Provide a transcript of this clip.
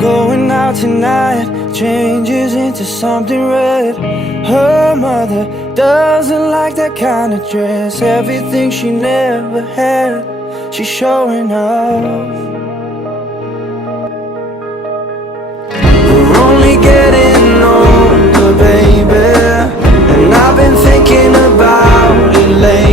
Going out tonight changes into something red. Her mother doesn't like that kind of dress. Everything she never had, she's showing off. We're only getting older, baby, and I've been thinking about it lately.